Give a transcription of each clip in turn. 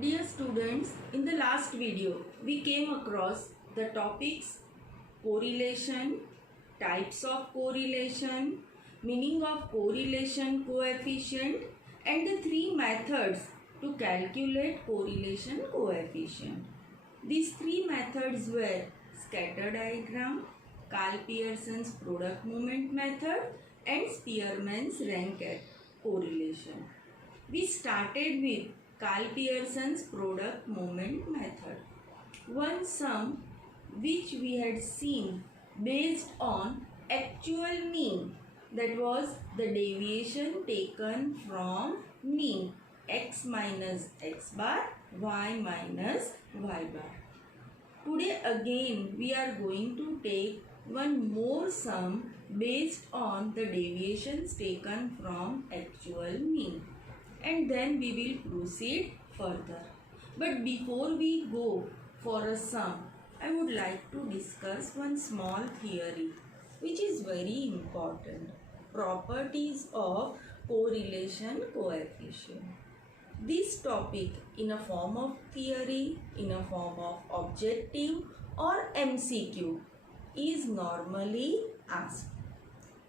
Dear students, in the last video, we came across the topics correlation, types of correlation, meaning of correlation coefficient, and the three methods to calculate correlation coefficient. These three methods were scatter diagram, Karl-Pearson's product moment method, and Spearman's rank correlation. We started with Karl-Pearson's product moment method. One sum which we had seen based on actual mean, that was the deviation taken from mean, x minus x bar, y minus y bar. Today again we are going to take one more sum based on the deviations taken from actual mean, and then we will proceed further. But before we go for a sum, I would like to discuss one small theory which is very important. Properties of correlation coefficient. This topic in a form of theory, in a form of objective or MCQ is normally asked.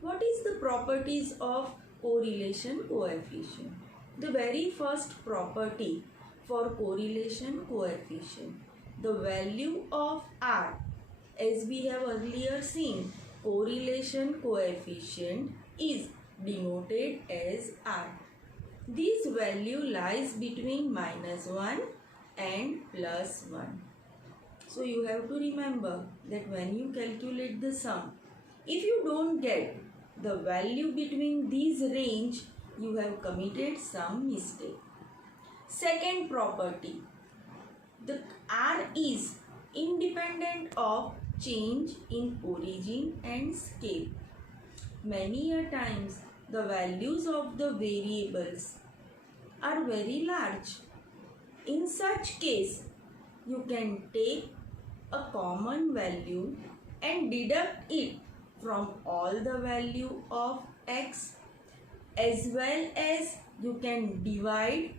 What is the properties of correlation coefficient? The very first property for correlation coefficient, the value of R. As we have earlier seen, correlation coefficient is denoted as R. This value lies between -1 and +1. So you have to remember that when you calculate the sum, if you don't get the value between these range, you have committed some mistake. Second property, the R is independent of change in origin and scale. Many a times the values of the variables are very large. In such case, you can take a common value and deduct it from all the value of x, as well as you can divide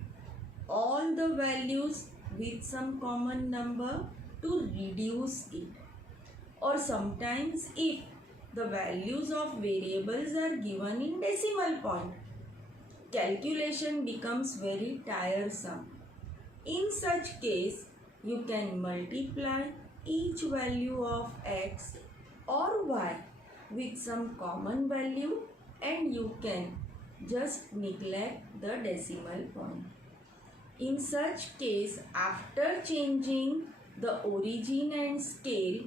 all the values with some common number to reduce it. Or sometimes if the values of variables are given in decimal point, calculation becomes very tiresome. In such case, you can multiply each value of x or y with some common value and you can just neglect the decimal point. In such case, after changing the origin and scale,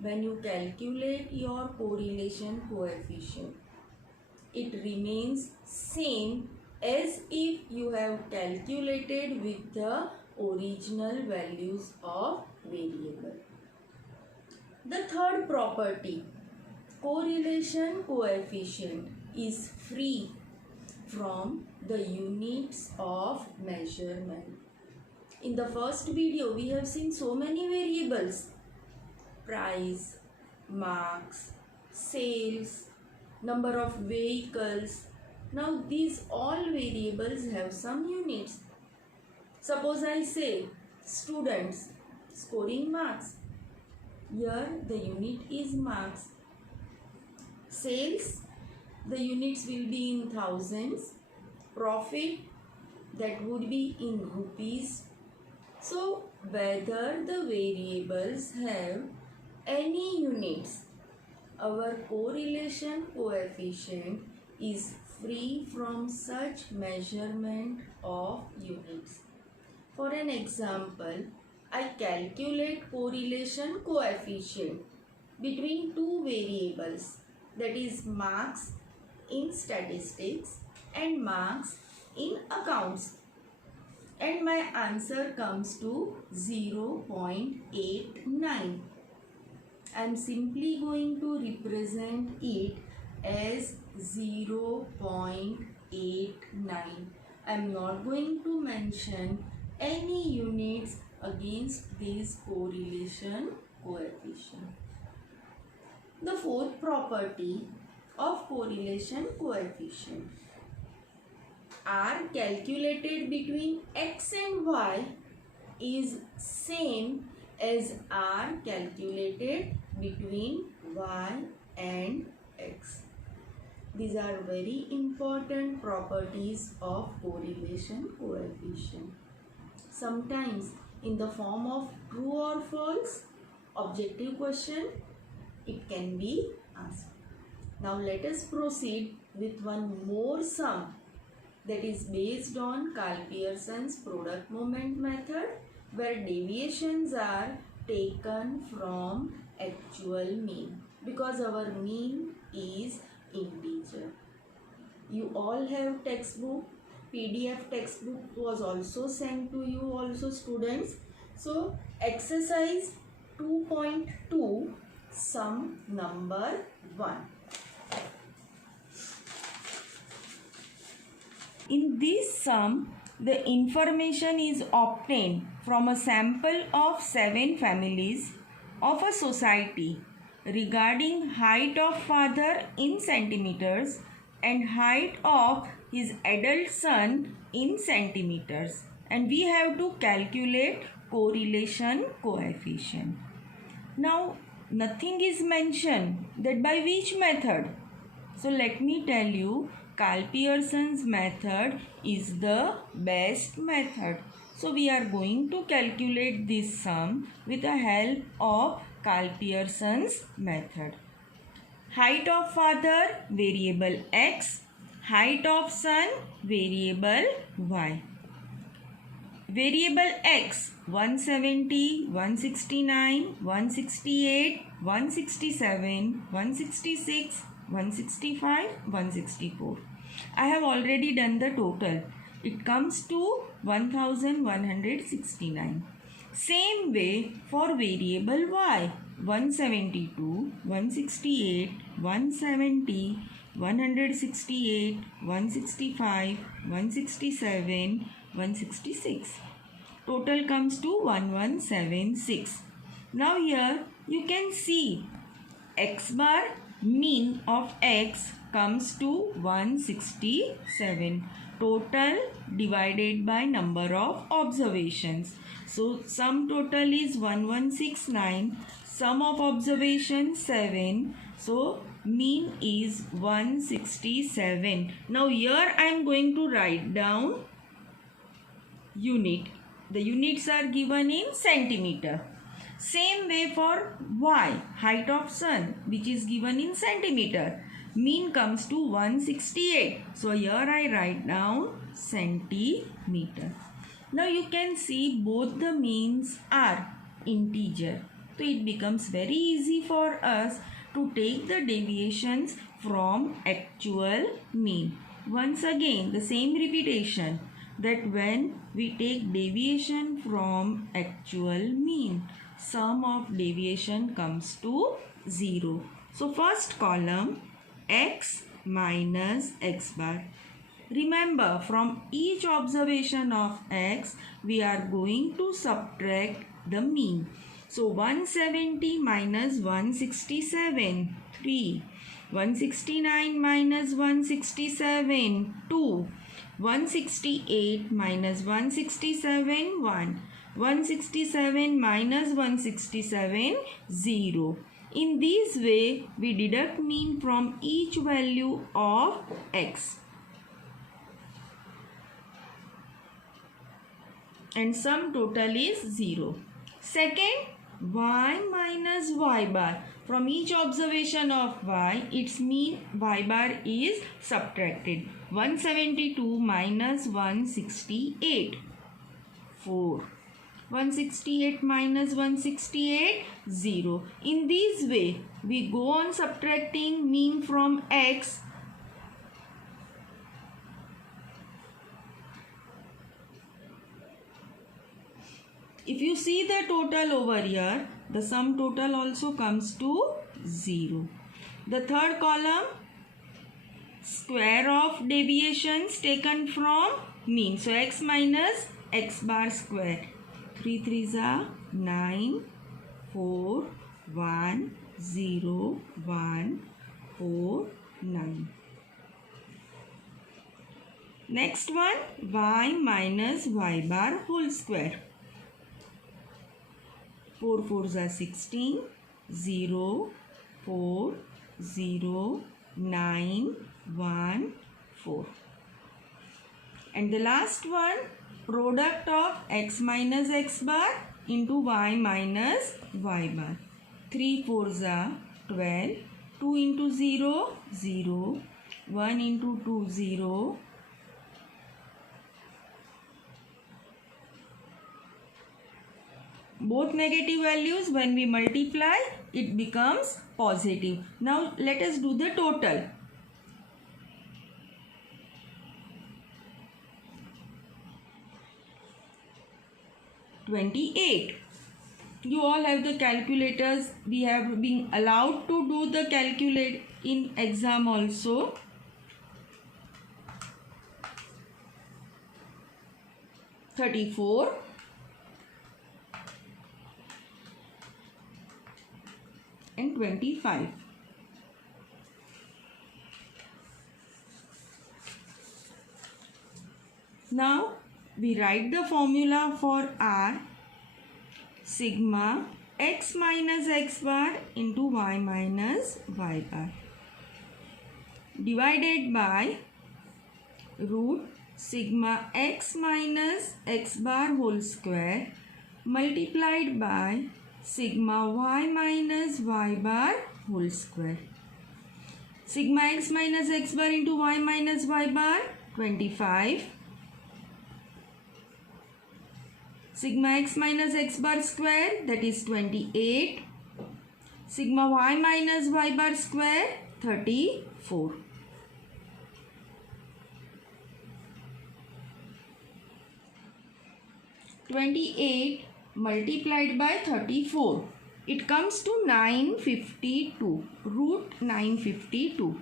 when you calculate your correlation coefficient, it remains same as if you have calculated with the original values of variable. The third property, correlation coefficient is free from the units of measurement. In the first video, we have seen so many variables: price, marks, sales, number of vehicles. Now these all variables have some units. Suppose I say students scoring marks. Here the unit is marks. Sales, the units will be in thousands. Profit, that would be in rupees. So whether the variables have any units, our correlation coefficient is free from such measurement of units. For an example, I calculate correlation coefficient between two variables, that is marks in statistics and marks in accounts, and my answer comes to 0.89. I am simply going to represent it as 0.89. I am not going to mention any units against this correlation coefficient. The fourth property of correlation coefficient, are calculated between x and y is same as R calculated between y and x. These are very important properties of correlation coefficient. Sometimes in the form of true or false objective question it can be asked. Now let us proceed with one more sum that is based on Karl-Pearson's product moment method, where deviations are taken from actual mean because our mean is integer. You all have textbook. PDF textbook was also sent to you also, students. So exercise 2.2 sum number 1. In this sum, the information is obtained from a sample of 7 families of a society regarding height of father in centimeters and height of his adult son in centimeters, and we have to calculate correlation coefficient. Now nothing is mentioned that by which method. So let me tell you, Karl-Pearson's method is the best method. So we are going to calculate this sum with the help of Karl-Pearson's method. Height of father, variable x. Height of son, variable y. Variable x, 170, 169, 168, 167, 166, 165, 164. I have already done the total. It comes to 1169. Same way for variable y, 172, 168, 170, 168, 165, 167, 166. Total comes to 1176. Now here you can see x bar, mean of x comes to 167. Total divided by number of observations. So sum total is 1169. Sum of observation 7. So mean is 167. Now here I am going to write down unit. The units are given in centimeter. Same way for y, height of son, which is given in centimeter. Mean comes to 168. So here I write down centimeter. Now you can see both the means are integer. So it becomes very easy for us to take the deviations from actual mean. Once again, the same repetition, that when we take deviation from actual mean, sum of deviation comes to 0. So first column, x minus x bar. Remember, from each observation of x, we are going to subtract the mean. So 170 minus 167, 3. 169 minus 167, 2. 168 minus 167, 1. 167 minus 167, 0. In this way, we deduct mean from each value of x. And sum total is 0. Second, y minus y bar. From each observation of y, its mean y bar is subtracted. 172 minus 168, 4. 168 minus 168, 0. In this way, we go on subtracting mean from x. If you see the total over here, the sum total also comes to 0. The third column, square of deviations taken from mean. So x minus x bar square. 3 3s are 9, 4, 1, 0, 1, 4, 9. Next one, y minus y bar whole square. 4 4s are 16. 0 4 0 9 1 4. And the last one, product of x minus x bar into y minus y bar. 3 4s are 12. 2 into 0 0. 1 into 2 0. Both negative values, when we multiply, it becomes positive. Now let us do the total. (28). You all have the calculators. We have been allowed to do the calculate in exam also. (34). And 25. Now we write the formula for R. Sigma x minus x bar into y minus y bar divided by root sigma x minus x bar whole square multiplied by sigma y minus y bar whole square. Sigma x minus x bar into y minus y bar 25. Sigma x minus x bar square, that is 28. Sigma y minus y bar square 34. (28) multiplied by 34, it comes to 952, root 952.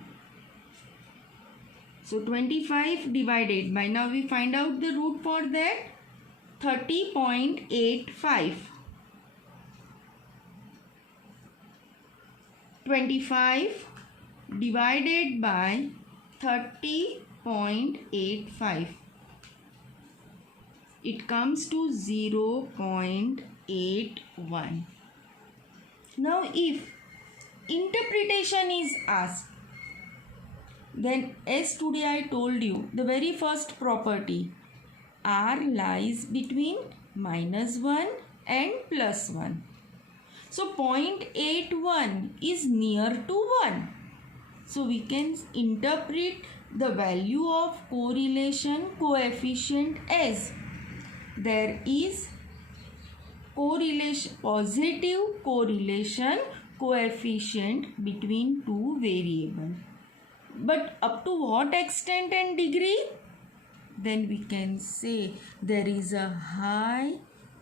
So 25 divided by, now we find out the root for that, 30.85. 25 divided by 30.85. It comes to 0.81. Now if interpretation is asked, then as today I told you, the very first property, R lies between -1 and +1. So 0.81 is near to 1. So we can interpret the value of correlation coefficient as there is correlation, positive correlation coefficient between two variables. But up to what extent and degree? Then we can say there is a high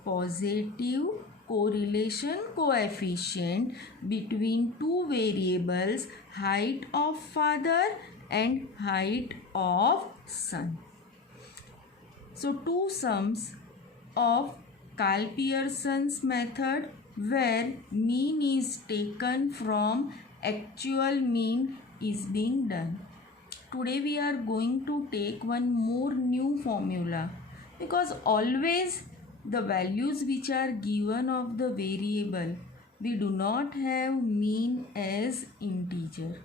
positive correlation coefficient between two variables, height of father and height of son. So two sums of Karl-Pearson's method where mean is taken from actual mean is being done. Today we are going to take one more new formula, because always the values which are given of the variable, we do not have mean as integer.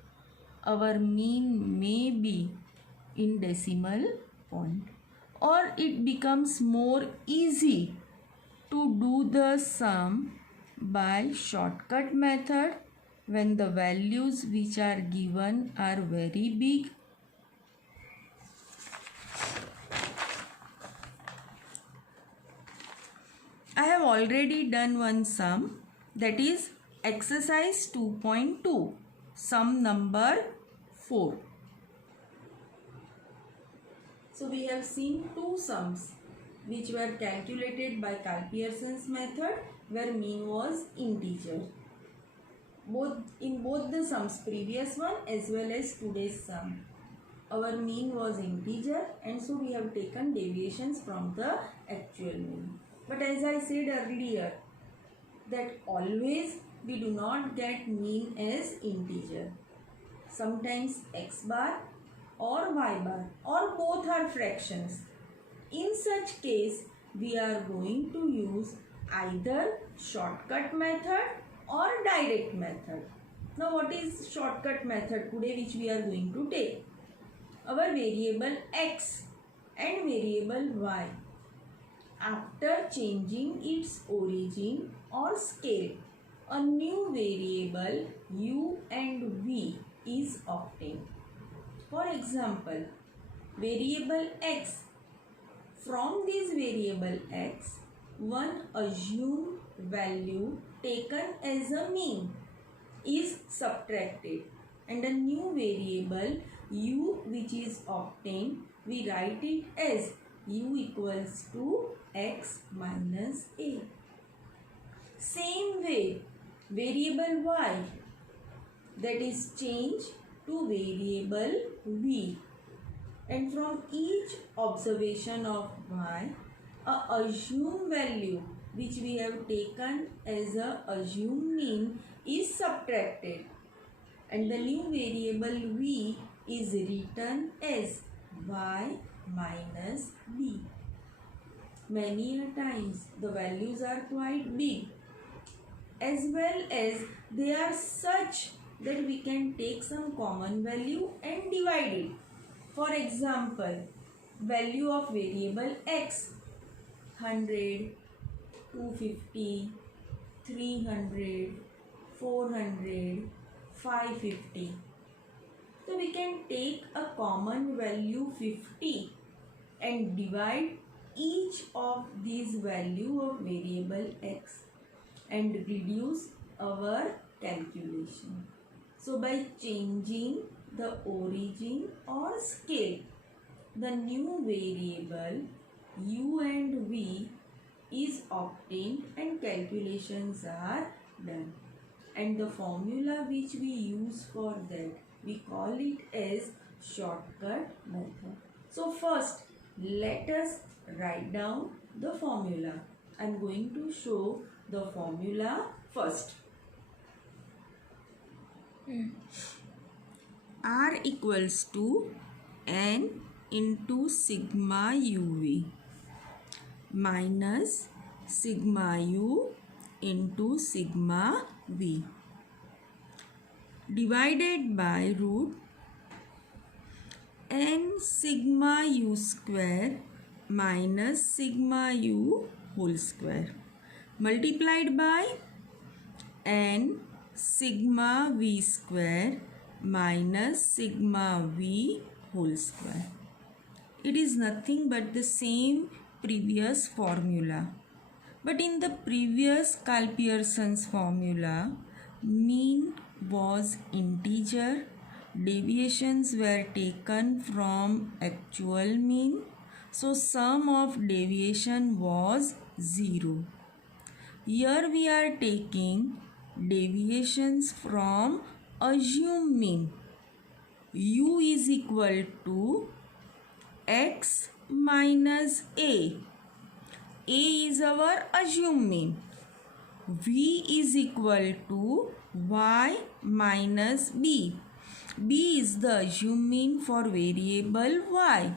Our mean may be in decimal point, or it becomes more easy to do the sum by shortcut method when the values which are given are very big. I have already done one sum, that is exercise 2.2, sum number 4. So we have seen two sums which were calculated by Karl-Pearson's method where mean was integer. In both the sums, previous one as well as today's sum, our mean was integer, and so we have taken deviations from the actual mean. But as I said earlier, that always we do not get mean as integer. Sometimes x bar or y bar or both are fractions. In such case, we are going to use either shortcut method or direct method. Now what is shortcut method today which we are going to take? Our variable x and variable y, after changing its origin or scale, a new variable u and v is obtained. For example, variable x, from this variable x, one assumed value taken as a mean is subtracted, and a new variable u which is obtained, we write it as u equals to x minus a. Same way, variable y, that is changed to variable v, and from each observation of y, a assumed value which we have taken as a assumed mean is subtracted, and the new variable v is written as y minus b. Many a times the values are quite big, as well as they are such that we can take some common value and divide it. For example, value of variable x, 100, 250, 300, 400, 550. So we can take a common value 50 and divide each of these value of variable x and reduce our calculation. So by changing the origin or scale, the new variable u and v is obtained and calculations are done. And the formula which we use for that, we call it as shortcut method. So first, let us write down the formula. I am going to show the formula first. R equals to n into sigma uv minus sigma u into sigma v divided by root n sigma u square minus sigma u whole square multiplied by n sigma v square minus sigma v whole square. It is nothing but the same previous formula. But in the previous Karl-Pearson's formula, mean was integer, deviations were taken from actual mean, so sum of deviation was 0. Here we are taking deviations from assumed mean. U is equal to x minus a. A is our assumed mean. V is equal to y minus b. B is the assumed mean for variable y.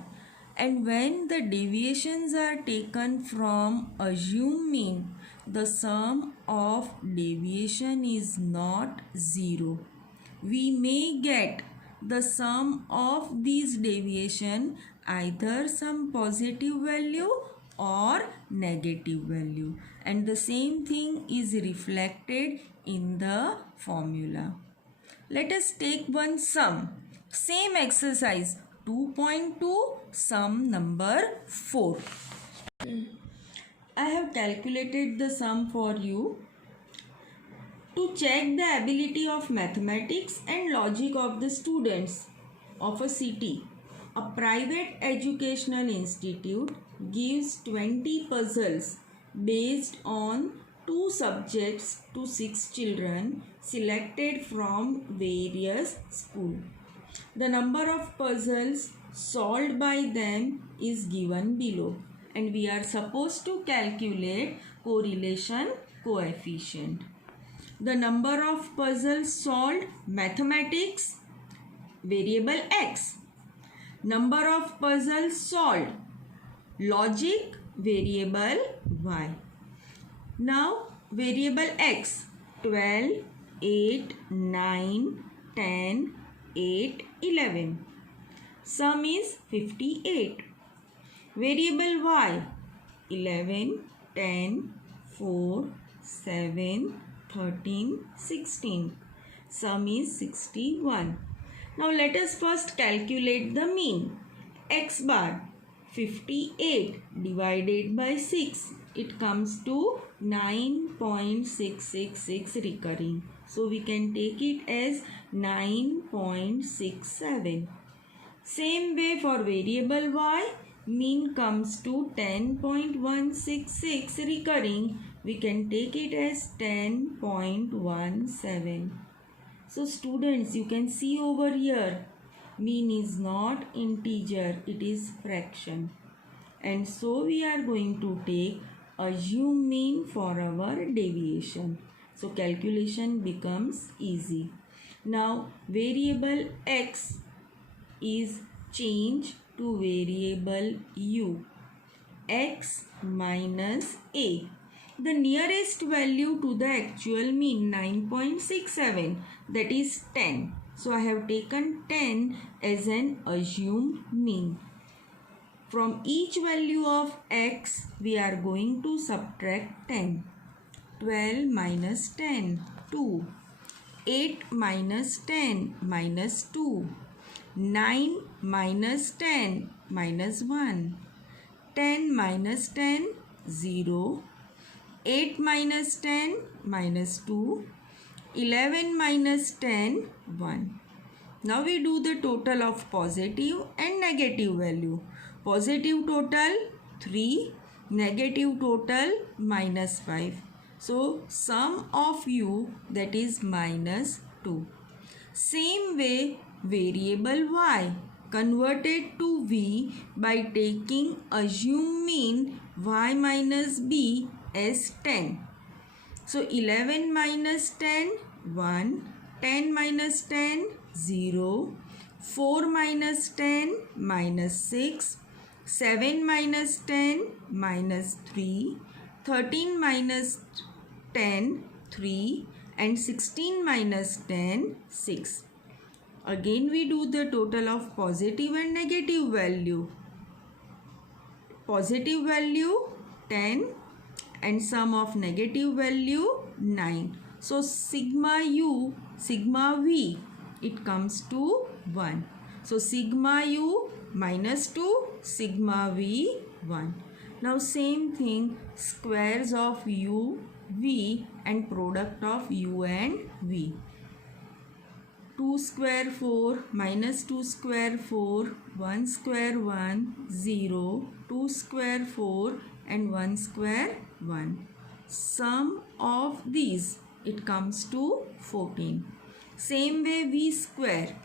And when the deviations are taken from assumed mean, the sum of deviation is not 0. We may get the sum of these deviation either some positive value or negative value, and the same thing is reflected in the formula. Let us take one sum. Same exercise 2.2 sum number 4. I have calculated the sum for you. To check the ability of mathematics and logic of the students of a city, a private educational institute gives 20 puzzles based on 2 subjects to 6 children selected from various schools. The number of puzzles solved by them is given below, and we are supposed to calculate correlation coefficient. The number of puzzles solved, mathematics, variable x. Number of puzzles solved, logic, variable y. Now variable x 12, 8, 9, 10, 8, 11. Sum is 58. Variable y 11, 10, 4, 7, 13, 16. Sum is 61. Now let us first calculate the mean. X bar 58 divided by 6. It comes to 9.666 recurring. So we can take it as 9.67. Same way for variable y, mean comes to 10.166 recurring. We can take it as 10.17. So students, you can see over here, mean is not integer, it is fraction. And so we are going to take assume mean for our deviation. So calculation becomes easy. Now variable x is changed to variable u. X minus a. The nearest value to the actual mean 9.67, that is 10. So I have taken 10 as an assumed mean. From each value of x, we are going to subtract 10. 12 minus 10, 2. 8 minus 10, minus 2. 9 minus 10, minus 1. 10 minus 10, 0. 8 minus 10, minus 2. 11 minus 10, 1. Now we do the total of positive and negative value. Positive total 3, negative total minus 5. So sum of u, that is minus 2. Same way variable y converted to v by taking assumed mean y minus b as 10. So 11 minus 10, 1. 10 minus 10, 0. 4 minus 10, minus 6. 7 minus 10, minus 3. 13 minus 10, 3. And 16 minus 10, 6. Again we do the total of positive and negative value. Positive value 10 and sum of negative value 9. So sigma u, sigma v, it comes to 1. So sigma u minus 2, sigma v 1. Now same thing, squares of u, v and product of u and v. 2 square 4, minus 2 square 4, 1 square 1, 0, 2 square 4 and 1 square 1. Sum of these, it comes to 14. Same way v square,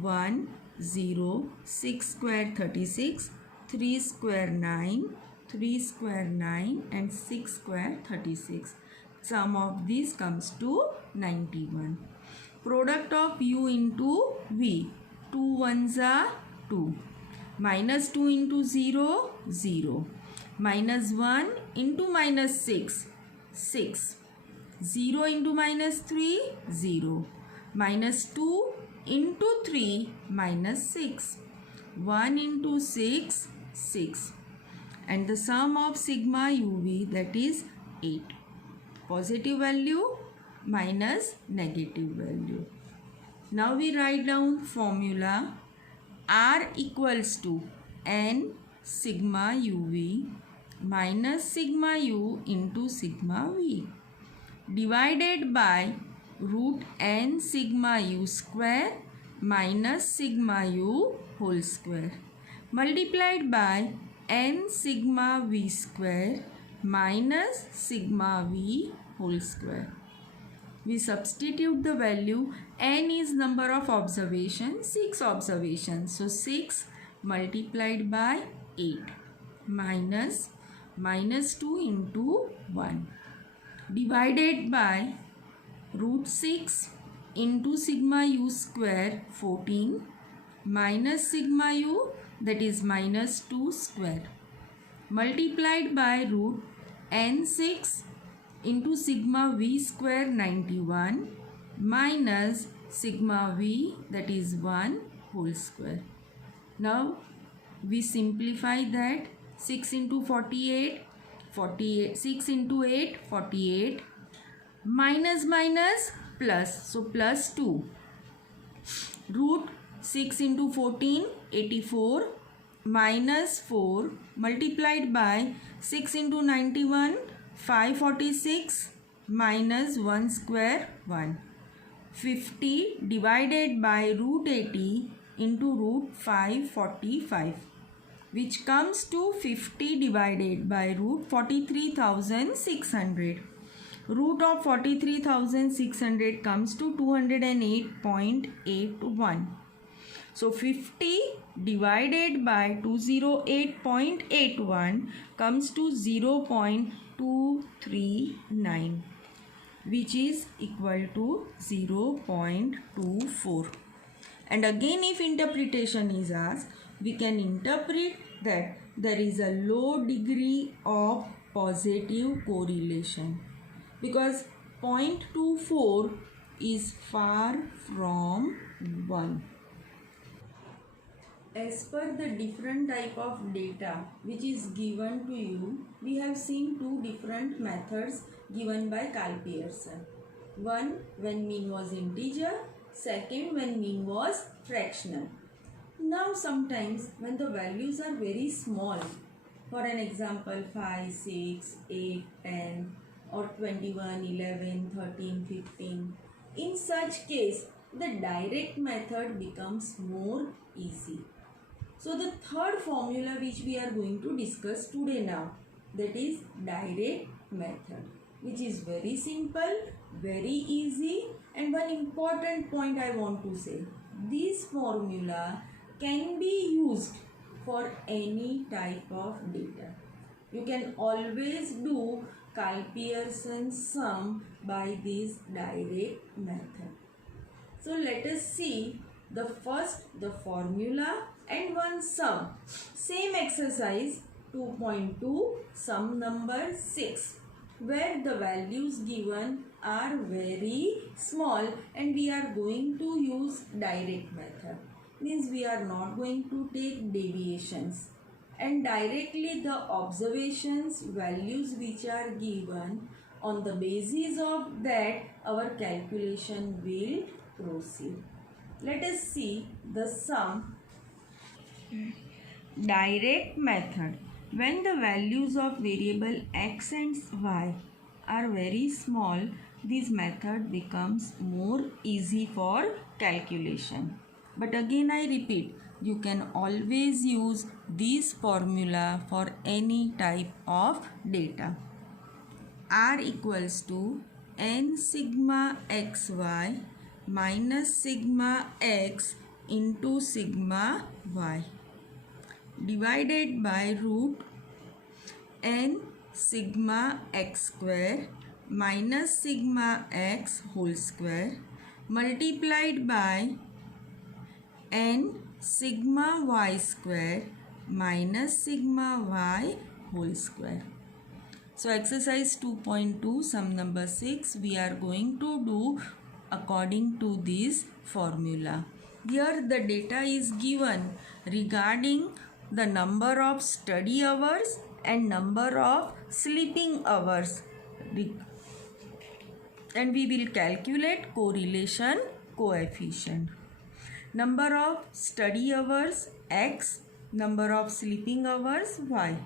1, 0, 6 square 36, 3 square 9, 3 square 9 and 6 square 36. Sum of these comes to 91. Product of u into v, 2 ones are 2. Minus 2 into 0, 0. Minus 1 into minus 6, 6. 0 into minus 3, 0. Minus 2 into 3, minus 6. 1 into 6, 6. And the sum of sigma uv, that is 8. Positive value minus negative value. Now we write down formula. R equals to n sigma uv minus sigma u into sigma v divided by root n sigma u square minus sigma u whole square multiplied by n sigma v square minus sigma v whole square. We substitute the value. N is number of observations, 6 observations. So 6 multiplied by 8 minus 2 into 1 divided by root 6 into sigma u square 14 minus sigma u, that is minus 2 square multiplied by root n6 into sigma v square 91 minus sigma v, that is 1 whole square. Now we simplify that. 6 into 48, 48, 6 into 8, 48, minus minus plus, so plus 2. Root 6 into 14, 84, minus 4 multiplied by 6 into 91, 546, minus 1 square 1. 50 divided by root 80 into root 545, which comes to 50 divided by root 43,600. Root of 43,600 comes to 208.81. So 50 divided by 208.81 comes to 0.239, which is equal to 0.24. And again, if interpretation is asked, we can interpret that there is a low degree of positive correlation because 0.24 is far from 1. As per the different type of data which is given to you, we have seen two different methods given by Karl Pearson. One when mean was integer, second when mean was fractional. Now sometimes when the values are very small, for an example 5, 6, 8, 10 or 21, 11, 13, 15, in such case the direct method becomes more easy. So the third formula which we are going to discuss today now, that is direct method, which is very simple, very easy, and one important point I want to say, this formula can be used for any type of data. You can always do Karl Pearson sum by this direct method. So let us see the formula and one sum. Same exercise 2.2 sum number 6, where the values given are very small and we are going to use direct method. Means we are not going to take deviations and directly the observations values which are given, on the basis of that our calculation will proceed. Let us see the sum. Direct method. When the values of variable x and y are very small, this method becomes more easy for calculation. But again I repeat, you can always use this formula for any type of data. R equals to n sigma xy minus sigma x into sigma y divided by root n sigma x square minus sigma x whole square multiplied by n sigma y square minus sigma y whole square. So exercise 2.2 sum number 6 we are going to do according to this formula. Here the data is given regarding the number of study hours and number of sleeping hours, and we will calculate correlation coefficient. Number of study hours x, number of sleeping hours y.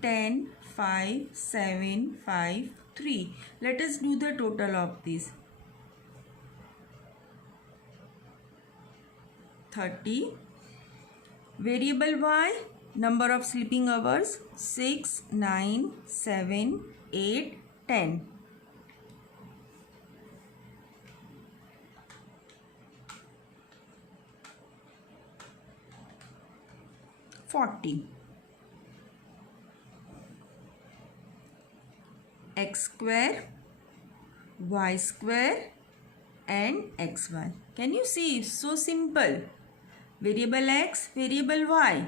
10, 5, 7, 5, 3. Let us do the total of this. 30. Variable y, number of sleeping hours 6, 9, 7, 8, 10. 40. X square, y square and xy. Can you see? It's so simple. Variable x, variable y.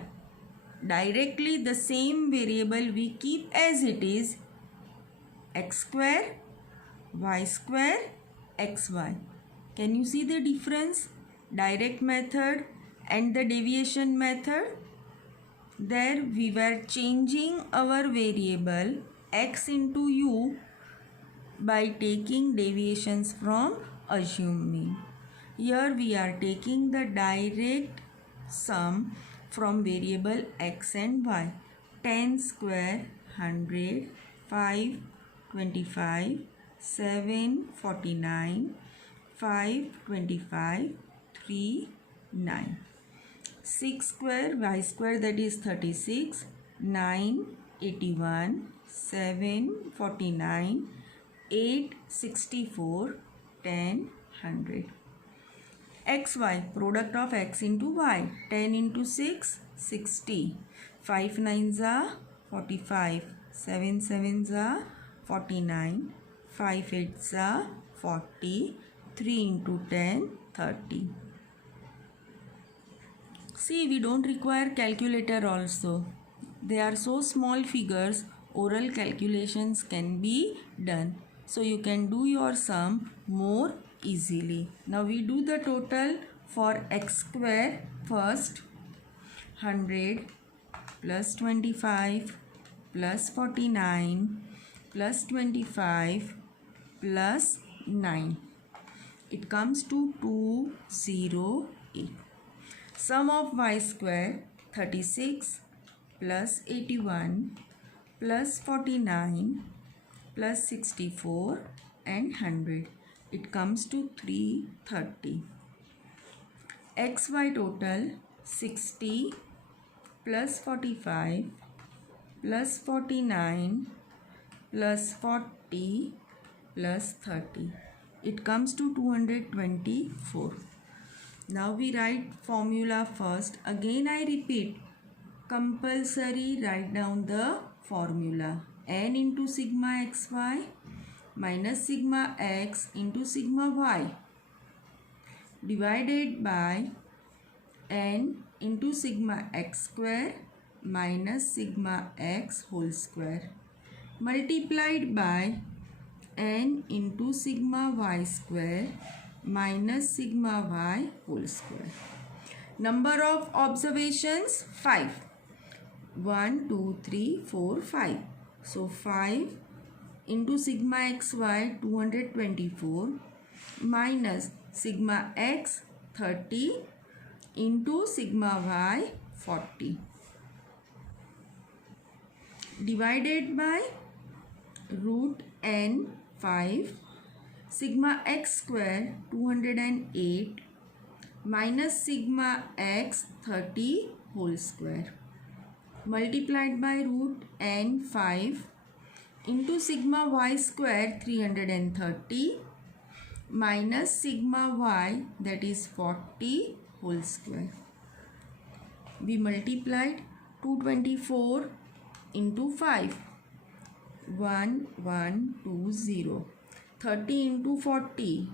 Directly the same variable we keep as it is x square, y square, xy. Can you see the difference? Direct method and the deviation method. There we were changing our variable x into u by taking deviations from assumed mean. Here we are taking the direct sum from variable x and y. 10 square 100, 5 25, 7 49, 5 25, 3 9. 6 square y square, that is 36, 9 81, 7 49, 8 64, 10 100. xy, product of x into y. 10 into 6 60, 5 9s are 45, 7 7s are 49, 5 8s are 40, 3 into 10 30. See, we don't require calculator also. They are so small figures, oral calculations can be done. So you can do your sum more easily. Now we do the total for x square first. 100 plus 25 plus 49 plus 25 plus 9. It comes to 208. Sum of y square 36 plus 81 plus 49 plus 64 and 100. It comes to 330. xy total 60 plus 45 plus 49 plus 40 plus 30. It comes to 224. Now we write formula first. Again I repeat, compulsory write down the formula. N into sigma xy minus sigma x into sigma y divided by n into sigma x square minus sigma x whole square multiplied by n into sigma y square minus sigma y whole square. Number of observations 5. 1 2 3 4 5. So 5 into sigma xy 224 minus sigma x 30 into sigma y 40 divided by root n 5 sigma x square 208 minus sigma x 30 whole square multiplied by root n 5 into sigma y square 330 minus sigma y, that is 40 whole square. We multiplied 224 into 5. 1 1 2 0. 30 into 40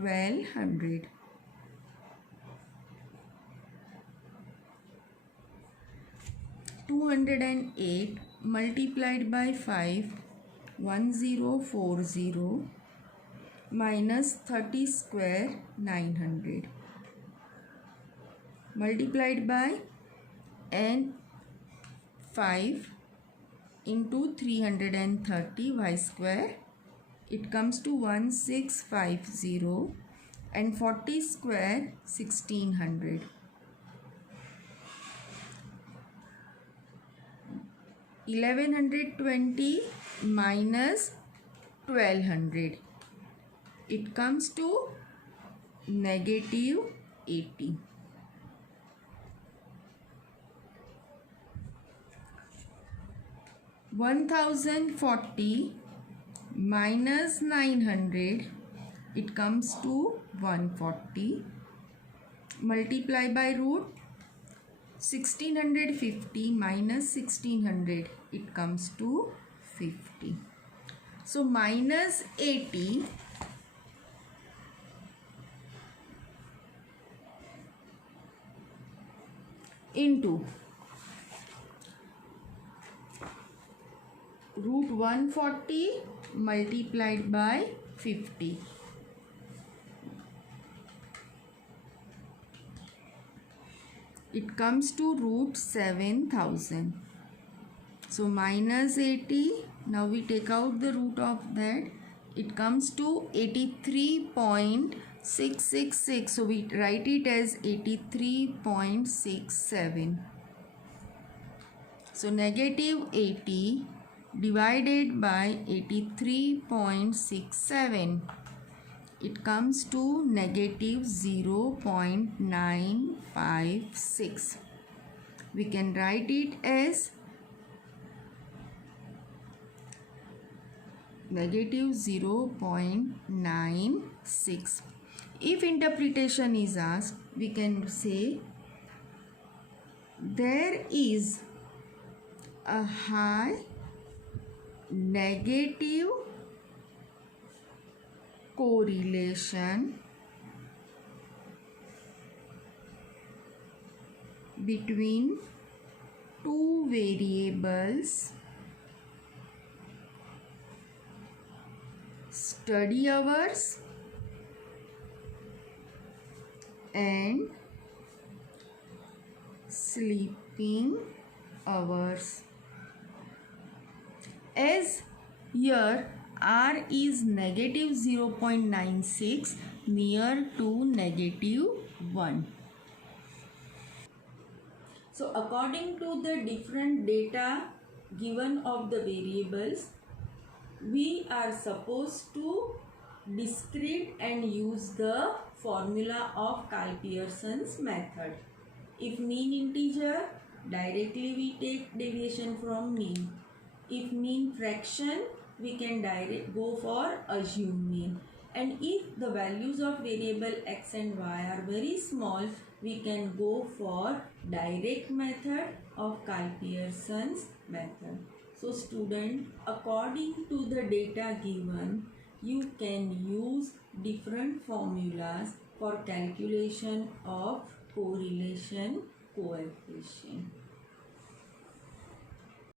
1200. 208 multiplied by 5 1040 minus 30 square 900 multiplied by n 5 into 330 y square, it comes to 1650 and 40 square 1600. 1120 minus 1200, it comes to negative 80. $1040 minus 900, it comes to 140. Multiply by root 1650 minus 1600, it comes to 50. So minus 80 into root 140 multiplied by 50. It comes to root 7000. So minus 80. Now we take out the root of that. It comes to 83.666. So we write it as 83.67. So negative 80 divided by 83.67. It comes to negative 0.956. We can write it as negative 0.96. If interpretation is asked, we can say there is a high negative correlation between two variables, study hours and sleeping hours. As here R is negative 0.96 near to negative 1. So according to the different data given of the variables, we are supposed to discrete and use the formula of Karl-Pearson's method. If mean integer, directly we take deviation from mean. If mean fraction, we can go for assumed mean. And if the values of variable x and y are very small, we can go for direct method of Karl-Pearson's method. So student, according to the data given, you can use different formulas for calculation of correlation coefficient.